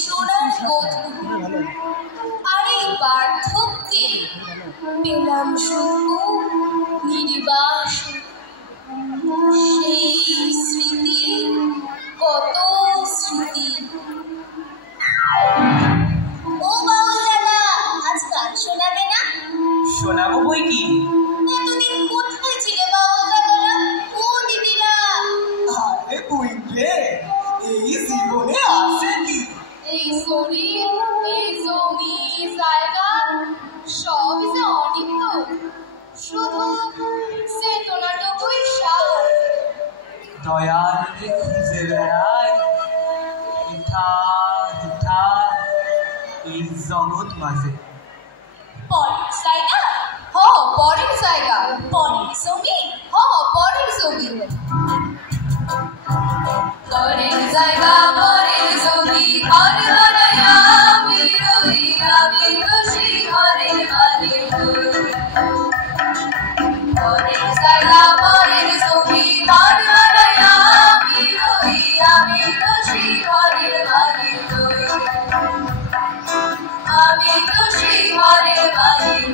সোনার গোধূলি আর এই বার্ধক্যে পেলাম শুধু নির্বাস। সেই স্মৃতি, কত স্মৃতি। ও বাউল দাদা, আজ গান শোনাবে না? শোনাবো বই কি। এতদিন কোথায় ছিলে বাউল দাদারা, ও দিদিরা? আরে বুঝলে, এই জীবনে আছে কি? এই শরীর, এই জমি জায়গা সব যে অনিত্য, শুধু চেতনাটুকুই সার। দয়ালকে খুঁজে বেড়াই ইথা ইথা এই জগৎ মাঝে। পরের জায়গা, হ পরের জায়গা, পরের জমি, হ পরের জমি। পরের জায়গা পরের জমি, ঘর বানাইয়া আমি রই, আমি খুশি ঘরের মালিক। পরের জায়গা পরের জমি, ঘর বানাইয়া আমি রই, আমি খুশি ঘরের মালিক। আমি খুশি ঘরের মালিক।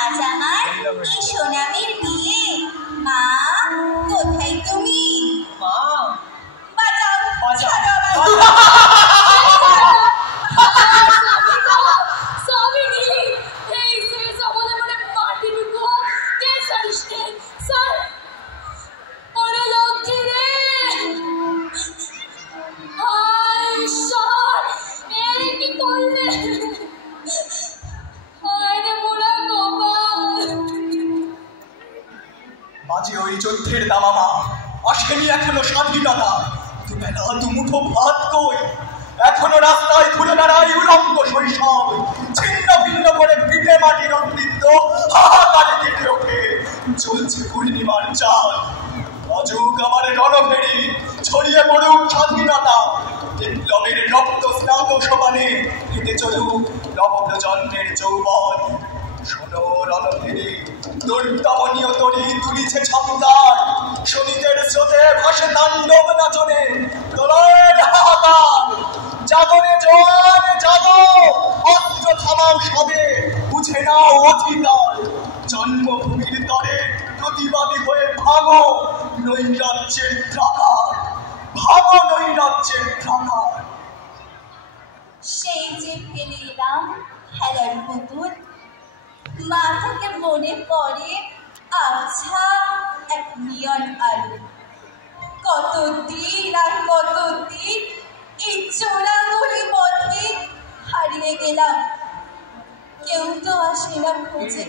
আজ আমার এই সোনামের বিয়ে। মা, কোথায় তুমি? মা, বাঁচাও, বাঁচাও। বাজে ওই যুদ্ধের দামামা, আসেনি এখনো স্বাধীনতা। দুবেলা দুমুঠো ভাত কই, এখনো রাস্তায় ঘুরে বেড়াই উলঙ্গ শৈশব। ছিন্ন ভিন্ন করে পিঠে মাটির অস্তিত্ব হাহাকারে কেটে ওঠে। চলছে পূর্ণিমার চাঁদ, অযোগ আমার রণভেরি, ছড়িয়ে পড়ুক স্বাধীনতা। বিপ্লবের রক্ত স্নাত সমানে হেঁটে চলুক নবপ্রজন্মের যৌবন। শোনো রণভেরি, দুর্দমনীয় তরি তুলিছে ছামদার। শনিদের স্রোতে ভাসে তাণ্ডব নাচনে প্রলয়ের হাহাকার। জাগরে জোয়ান জাগো, অস্ত্র থামাও সবে, বুঝে নাও অধিকার। জন্মভূমির তরে প্রতিবাদী হয়ে ভাঙো নৈরাজ্যের প্রাকার, ভাঙো নৈরাজ্যের প্রাকার। সেই যে ফেলে এলাম খেলার পুতুল, মাথাকে মনে পড়ে আচ্ছা এক নিয়ন আলো। কতদিন আর কতদিন এই চোরাগলি পথে হারিয়ে গেলাম, কেউ তো আসে না খোঁজে।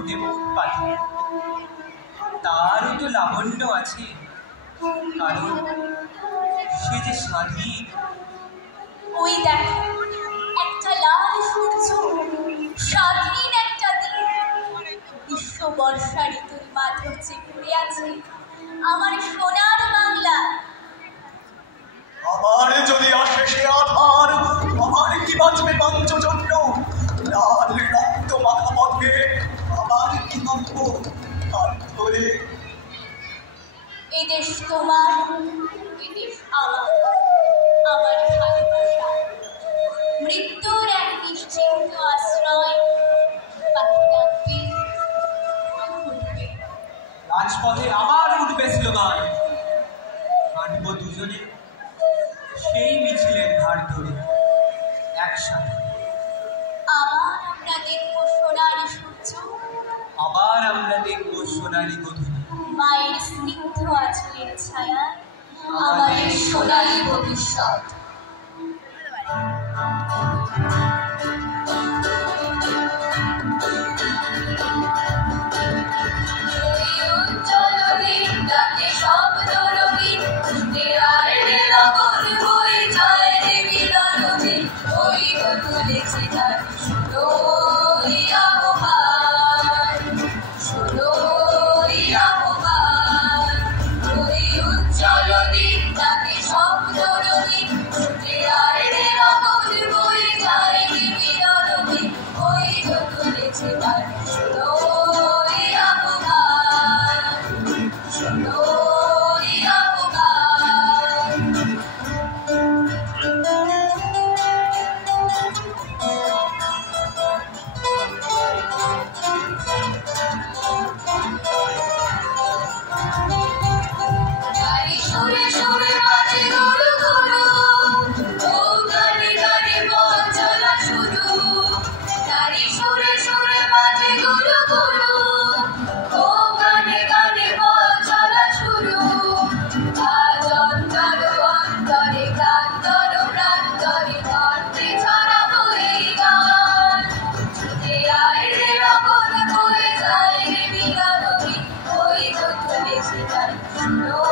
ঠোঁটে মুখ পাথর, তারও তো লাবণ্য আছে, কারণ সে যে স্বাধীন। ওই দেখো একটা লাল সূর্য, স্বাধীন একটা দিন, বিশ্ব বর্ষা ঋতুর মাধুর্যে ঘুরে আছে আমার সোনার বাংলা। আবার যদি আসে সে আধার, আবার কি বাঁচবে পঞ্চচন্দ্র, লাল রক্ত মাখা পথে আবার কি বাঁচবো তার ধরে। এদেশ তোমার, এদেশ আমার, আমার ভালোবাসা, মৃত্যুর এক নিশ্চিন্ত আশ্রয়। পাখি ডাকবে, উঠবে, রাজপথে আবার উঠবে স্লোগান, হাঁটবো দুজনে সেই মিছিলের ধার ধরে একসাথে। আবার আমরা দেখবো সোনার সূর্য, আবার আমরা দেখবো সোনালি গধূলি, মায়ের স্নিগ্ধ আঁচলের ছায়ায় আমাদের সোনালি ভবিষ্যৎ। No.